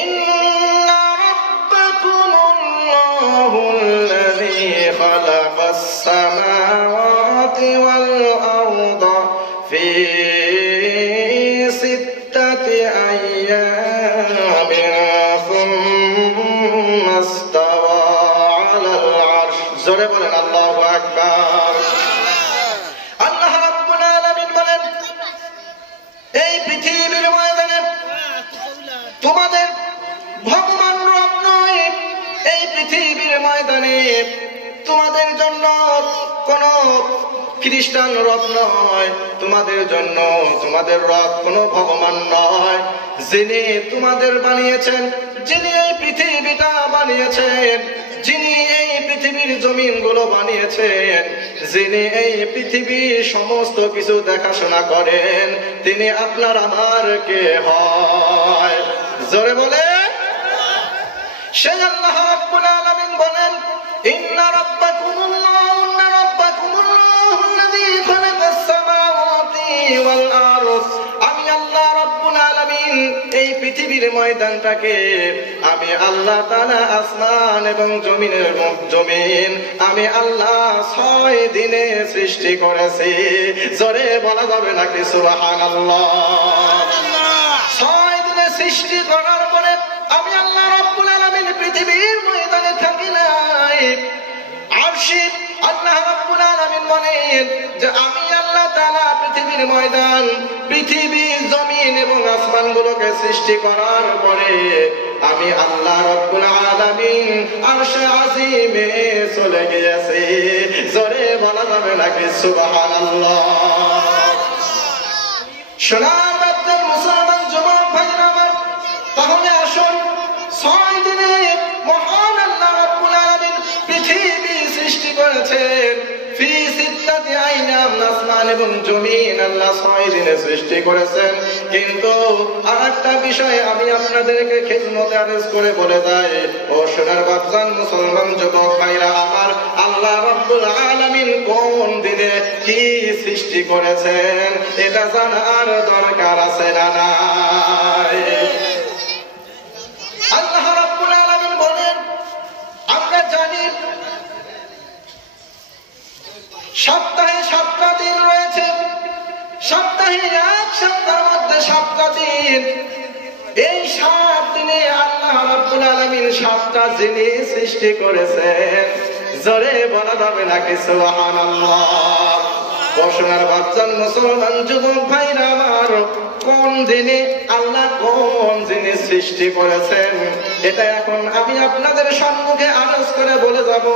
ইন্না রাব্বাকুমুল্লাহুল্লাযী খালাকাস সামাওয়াতি ওয়াল আরদা ফী সিত্তাতি আইয়ামিন সুম্মা ইসতাওয়া আলাল আরশ। জোরে বলেন আল্লাহু আকবার। আল্লাহ রাব্বুল আলামিন বলেন, এই পৃথিবীর ময়দানে তোমাদের ভগবান রব নয়, এই পৃথিবীর ময়দানে তোমাদের জন্য কোন খ্রিস্টান রব নয়, তোমাদের জন্য তোমাদের রব কোন ভগবান নয়। যিনি তোমাদের বানিয়েছেন, যিনি এই পৃথিবীটা বানিয়েছেন, যিনি এই পৃথিবীর জমিনগুলো বানিয়েছেন, যিনি এই পৃথিবীর সমস্ত কিছু দেখাশোনা করেন, তিনি আপনার আমার কে হয়? জোরে বলে। সেই আল্লাহ রাব্বুল আলামিন বলেন, ইন্না রাব্বাকুমুল্লাহুল্লাযী খালাকাস সামাওয়াতি ওয়াল আরদ। আমি আল্লাহ রাব্বুল আলামিন এই পৃথিবীর ময়দানটাকে আমি আল্লাহ তাআলা আসমান এবং জমিন আমি আল্লাহ 6 দিনে সৃষ্টি করেছি। জোরে বলা যাবে নাকি সুবহানাল্লাহ? 6 দিনে সৃষ্টি করার পরে আমি আল্লাহ রাব্বুল আলামিন পৃথিবীর ময়দানে থাকি নাই। আরশে আল্লাহ রাব্বুল আলামিন বলেন যে আমি আল্লাহ তাআলা পৃথিবীর ময়দান, পৃথিবী, জমিন এবং আসমানগুলোকে সৃষ্টি করার পরে আমি আল্লাহ রাব্বুল আলামিন আরশে আজিমে চলে গিয়েছি। জোরে বলা যাবে নাকি সুবহানাল্লাহ? সোনার বাচ্চার মুসলমান যুবক ভাইরা আমার, তাহলে আসুন 6 দিনে মহান আল্লাহ রাব্বুল আলামিন পৃথিবী সৃষ্টি করেছেন। ফি সিত্তাতি আইয়াম, আসমান এবং জমিন আল্লাহ 6 দিনে সৃষ্টি করেছেন। কিন্তু আরেকটা বিষয় আমি আপনাদেরকে খিদমতে আরজ করে বলে যাই, ও সোনার বাচ্চার মুসলমান যুবক ভাইরা আমার, আল্লাহ রাব্বুল আলামিন কোন দিনে কি সৃষ্টি করেছেন এটা জানার দরকার আছে না নাই? আল্লাহ রাব্বুল আলামিন বলেন, আমরা জানি সপ্তাহে 7টা দিন রয়েছে, সপ্তাহে এক সপ্তাহের মধ্যে 7টা দিন। এই 7 দিনে আল্লাহ রাব্বুল আলামিন 7টা জিনিস সৃষ্টি করেছেন। জোরে বলা যাবে নাকি সুবহানাল্লাহ? বসনার বাচ্চান মুসলমান যুবক ভাইরা আমার, কোন দিনে আল্লাহ কোন জিনিস সৃষ্টি করেছেন এটা এখন আমি আপনাদের সম্মুখে আরজ করে বলে যাব।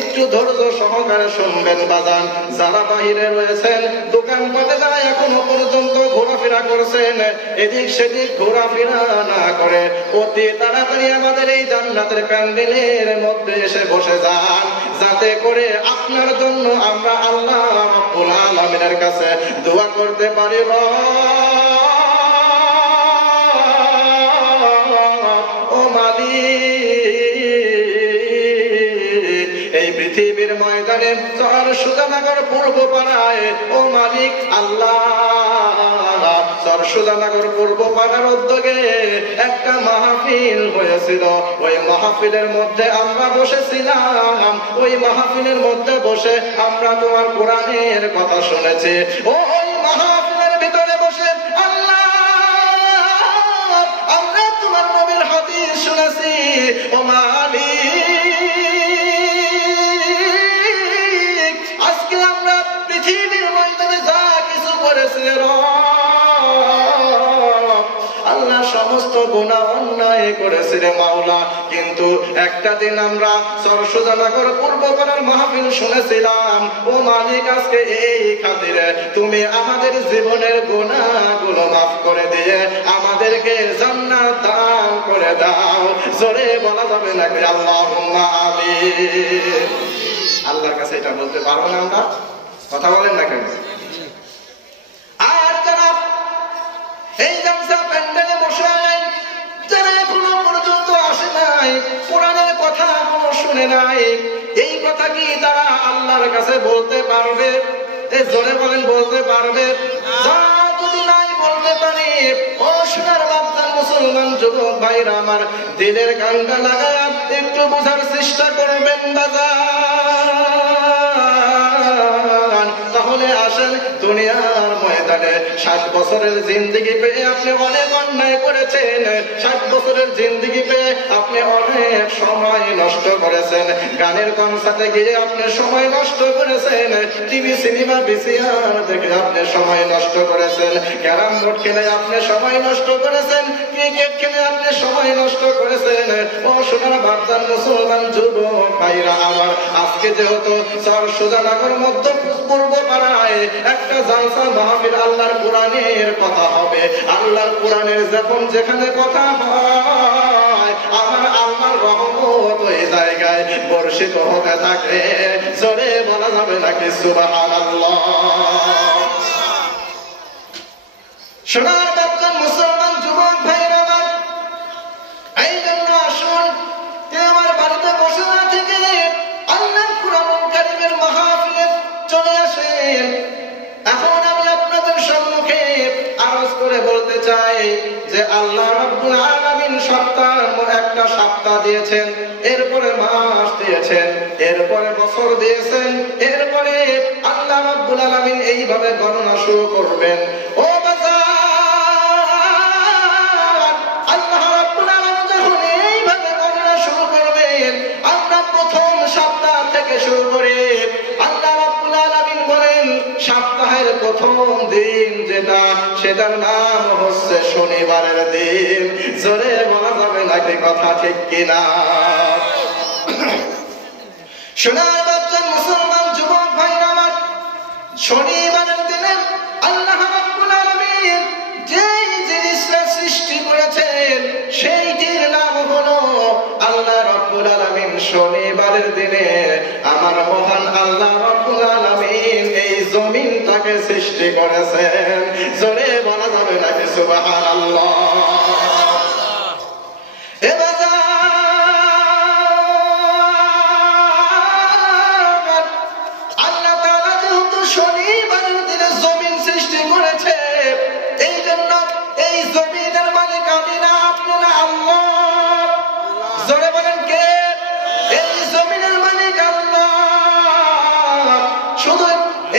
একটু ধৈর্য সহকারে শুনবেন বাজান। যারা বাহিরে রয়েছেন, দোকানপাটে যারা এখনো পর্যন্ত ঘোরাফেরা করছেন, এদিক সেদিক ঘোরাফেরা না করে অতি তাড়াতাড়ি আমাদের এই জান্নাতের প্যান্ডেলের মধ্যে এসে বসে যান, যাতে করে আপনার জন্য আমরা আল্লাহ রাব্বুল আলামিনের কাছে দোয়া করতে পারি। ও মালিক, এই পৃথিবীর ময়দানে চর সুজানগর পূর্ব পাড়ায়, ও মালিক আল্লাহ, চর সুজানগর পূর্ব পাড়ার উদ্যোগে একটা মাহফিল হয়েছিল। ওই মাহফিলের মধ্যে আমরা বসেছিলাম, ওই মাহফিলের মধ্যে বসে আমরা তোমার কোরআনের কথা শুনেছি। ওই মাহফিলের ভিতরে বসে আল্লাহ আমরা তোমার নবীর হাদিস শুনেছি। ও মালিক, আজকে আমরা পৃথিবীর ময়দানে যা কিছু করেছি আল্লাহ, সমস্ত গুনাহ অন্যায় করেছি রে মাওলা, কিন্তু একটা দিন আমরা সরসুজানগর পূর্বপাড়ার মাহফিল শুনেছিলাম। ও মালিক, আজকে এই খাতিরে তুমি আমাদের জীবনের গুনাহগুলো মাফ করে দিয়ে আমাদেরকে জান্নাত দান করে দাও। জোরে বলা যাবে নাকি আল্লাহুম্মা আমিন? আল্লাহর কাছে এটা বলতে পারবো না আমরা? কথা বলেন না কেন? আর যারা এই জালসা প্যান্ডেলে বসে নাই, যারা এখনো পর্যন্ত আসে নাই, কোরআনের কথা এখনো শুনে নাই, এই কথা কি তারা আল্লাহর কাছে বলতে পারবে? জোরে বলেন, বলতে পারবে? যদি নাই বলতে পারে, ও সোনার বাচ্চার মুসলমান মুসলমান যুবক ভাইরা আমার, দিলের কানটা লাগায় একটু বোঝার চেষ্টা করবেন বাজার। তাহলে আসেন, দুনিয়ার ময়দানে 60 বছরের জিন্দেগি পেয়ে আপনি অনেক অন্যায় করেছেন, 60 বছরের জিন্দেগি পেয়ে আপনি অনেক সময় নষ্ট করেছেন, গানের কনসার্টে গিয়ে আপনি সময় নষ্ট করেছেন, টিভি সিনেমা ভিসিআর দেখে আপনি সময় নষ্ট করেছেন, ক্যারাম বোর্ড খেলে আপনি সময় নষ্ট করেছেন, ক্রিকেট খেলে আপনি সময় নষ্ট করেছেন। ও সোনার বাপজান মুসলমান যুবক ভাইরা আমার, আজকে যেহেতু চর সুজানগর মধ্য পূর্ব পাড়ায় একটা জালসা মাহফিল, আল্লাহর কোরআনের কথা হবে, আল্লাহর কোরআনের যখন যেখানে কথা হয় আমার আল্লাহর রহমত ওই জায়গায় বর্ষিত হতে থাকে। জোরে বলা যাবে নাকি সুবহানাল্লাহ? সোনার বাপজান মুসলমান যুবক ভাইরা আমার, এই জন্য আসুন, কেউ আমার বাড়িতে বসে না থেকে আল্লাহর কোরআনুল কারীমের মাহফিলে চলে আসেন। এখন আমি আপনাদের সম্মুখে আরজ করে বলতে চাই যে আল্লাহ রাব্বুল আলামিন একটা সপ্তাহ দিয়েছেন, এরপরে মাস দিয়েছেন, এরপরে বছর দিয়েছেন, এরপরে আল্লাহ রাব্বুল আলামিন এইভাবে গণনা শুরু করবেন। ও সপ্তাহের প্রথম দিন যেটা, সেটার নাম হচ্ছে শনিবারের দিন। জোরে বলা যাবে নাকি কথা ঠিক কিনা? সোনার বাচ্চার মুসলমান যুবক ভাইরা আমার, শনিবারের দিনে আল্লাহ রাব্বুল আলামিন যেই জিনিসটা সৃষ্টি করেছেন সেইটির নাম হলো আল্লাহ রাব্বুল আলামিন শনিবারের দিনে আমার মহান আল্লাহ রাব্বুল আলামিন এই জমিনটাকে সৃষ্টি করেছেন। জোরে বলা যাবে নাকি সুবহানাল্লাহ? আল্লাহ তাআলা যেহেতু শনিবারের দিনে জমিন সৃষ্টি করেছে, এই জন্য এই জমিনের মালিক আমি না, আপনি না, আল্লাহ। জোরে বলেন কে? এই জমিনের মালিক আল্লাহ। শুধু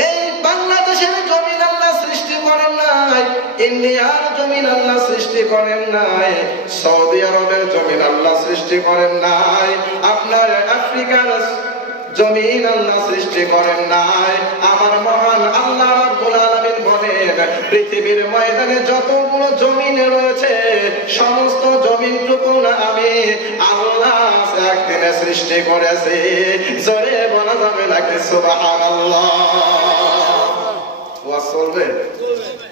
এই বাংলাদেশের জমিন আল্লাহ সৃষ্টি করেন নাই, ইন্ডিয়ার জমিন আল্লাহ সৃষ্টি করেন নাই, সৌদি আরবের জমিন আল্লাহ সৃষ্টি করেন নাই, আপনার আফ্রিকার জমিন আল্লাহ সৃষ্টি করেন নাই। আমার মহান আল্লাহ রাব্বুল আলামিন বলেন, পৃথিবীর ময়দানে যতগুলো জমিন রয়েছে সমস্ত জমিনটুকু আমি আল্লাহ একদিনে সৃষ্টি করেছি। জোরে বলা যাবে নাকি সুবহানাল্লাহ? ওয়াজ চলবে?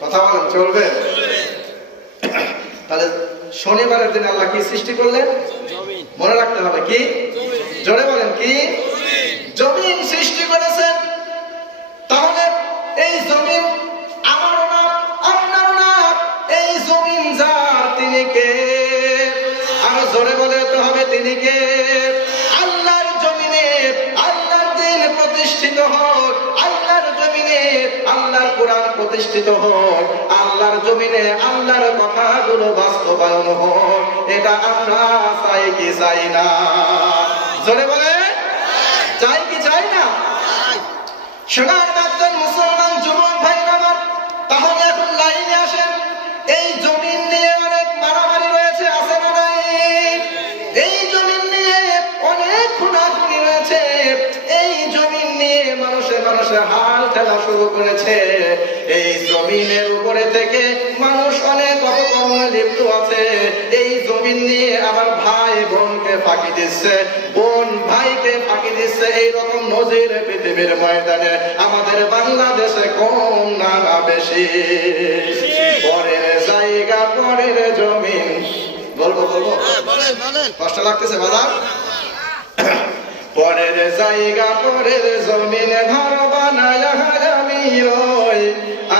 কথা বলেন, চলবে? তাহলে শনিবারের দিন আল্লাহ কি সৃষ্টি করলেন? মনে রাখতে হবে কি? জোরে বলেন কি? জমিন সৃষ্টি করেছেন। তাহলে এই জমিন আমারও না, আপনারও না, এই জমিন যার, তিনি কে? আর জোরে বলতে হবে তিনি কে? আল্লাহর জমিনে আল্লাহর দ্বীন প্রতিষ্ঠিত হোক, আল্লাহর জমিনে আল্লাহর কোরআন প্রতিষ্ঠিত হোক, আল্লাহর জমিনে আল্লাহর কথাগুলো বাস্তবায়ন হোক, এটা আমরা চাই কি চাই না? জোরে বলে চাই কি চাই না? সোনার বাচ্চার মুসলমান যুবক ভাইরা আমার, তাহলে এখন লাইনে আসেন। এই জমিন নিয়ে অনেক মারামারি রয়েছে, আছে না নাই? এই জমিন নিয়ে অনেক খুনাখুনি রয়েছে, এই জমিন নিয়ে মানুষে মানুষে হাল খেলা শুরু করেছে। এই জমিনের উপরে থেকে মানুষ অনেক অপকর্মে লিপ্ত আছে। এই জমিন নিয়ে আবার ভাই বোনকে ফাঁকি দিচ্ছে, বোন ভাইকে ফাঁকি দিচ্ছে। এইরকম নজির পৃথিবীর ময়দানে আমাদের বাংলাদেশে কম না বেশি? পরের জায়গা পরের জমিন, বলবো কষ্ট লাগতেছে বাবা? পরের জায়গা পরের জমিন ঘর বানায় আমি রই,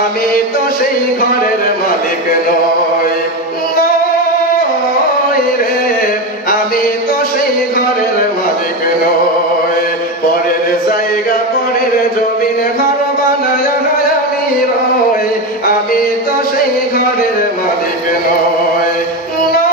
আমি তো সেই ঘরের মালিক নই, নই রে, আমি তো সেই ঘরের মালিক নই। পরের জায়গা পরের জমিন ঘর বানায় আমি রই, আমি তো সেই ঘরের মালিক নই, নই।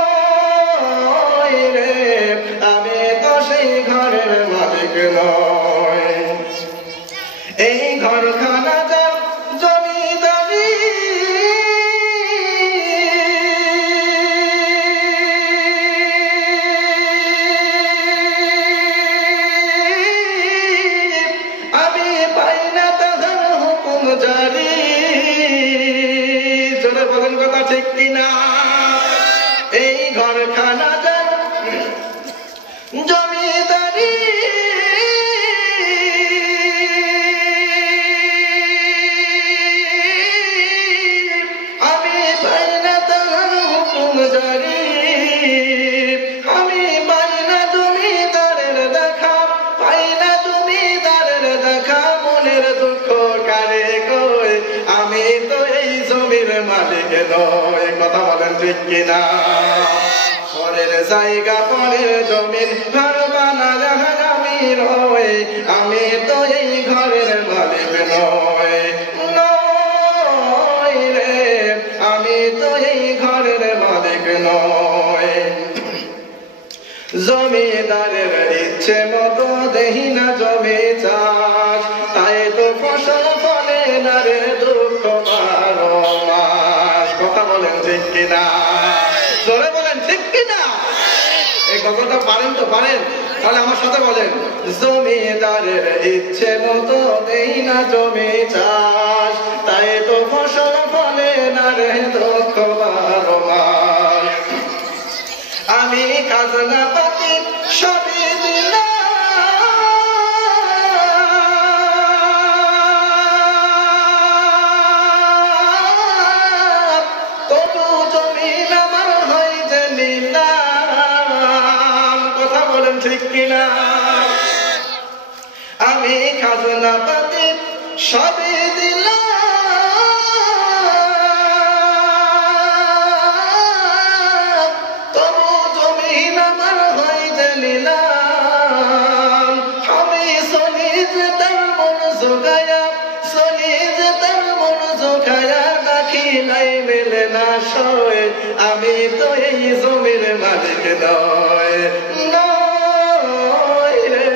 কিনা? এই ঘরখানা যেন জমিদারি, আমি পাই না তার হুকুম জারি, আমি পাই না জমিদারের দেখা, পাই না জমিদারের দেখা, মনের দুঃখ কারে কই, আমি তো এই জমির মালিক নই। কথা বলেন ঠিক কিনা? পরের জায়গা পরের জমিন ঘর বানালে আমি রই, আমি তো এই ঘরের মালিক নই, নই রে, আমি তো এই ঘরের মালিক নই। জমিদারের ইচ্ছে মতো দেহি না জমি চাষ, তাই তো ফসল ফলে না রে দুঃখ 12 মাস। কথা বলেন ঠিক কিনা? জোরে বলেন ঠিক কিনা? এই কথাটা পারেন তো? পারেন? তাহলে আমার সাথে বলেন, জমিদারের ইচ্ছে মতো দেই না জমি চাষ, তাই তো ফসল ফলে না রে দুঃখ 12 মাস। আমি খাজনা পাতি সবই দিলাম, তবু জমিন আমার হয় যে নিলাম। কথা বলেন ঠিক কিনা? আমি খাজনা পাতি সবই দিলাম, আমি চলি যে তার মন জোগায়া, চলি যে তার মন জোগায়া, নাকি নাই মেলে না সয়, আমি তো এই জমির মালিক নয়, নয় রে,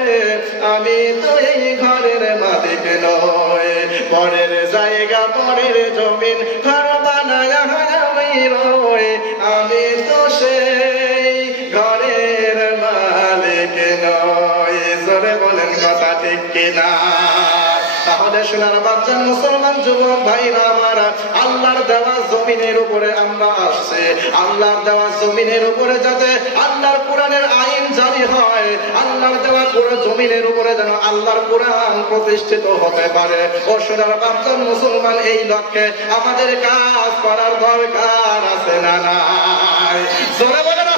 আমি তো এই ঘরের মালিক নয়। পরের জায়গা পরের জমিন ঘর বানায়া আমি রই, আমি তো সেই ঘরের মালিক নয়। জোরে বলেন কথা ঠিক কিনা? তাহলে সোনার বাচ্চার মুসলমান যুবক ভাইরা আমার, আল্লাহর দেওয়া জমিনের উপরে আমরা আসছে, আল্লাহর দেওয়া জমিনের উপরে যাতে আল্লাহর কোরআনের আইন জারি হয়, আল্লাহর দেওয়া পুরো জমিনের উপরে যেন আল্লাহর কোরআন প্রতিষ্ঠিত হতে পারে। ও সোনার বাচ্চার মুসলমান, এই লক্ষ্যে আমাদের কাজ করার দরকার আছে না নাই? জোরে বলেন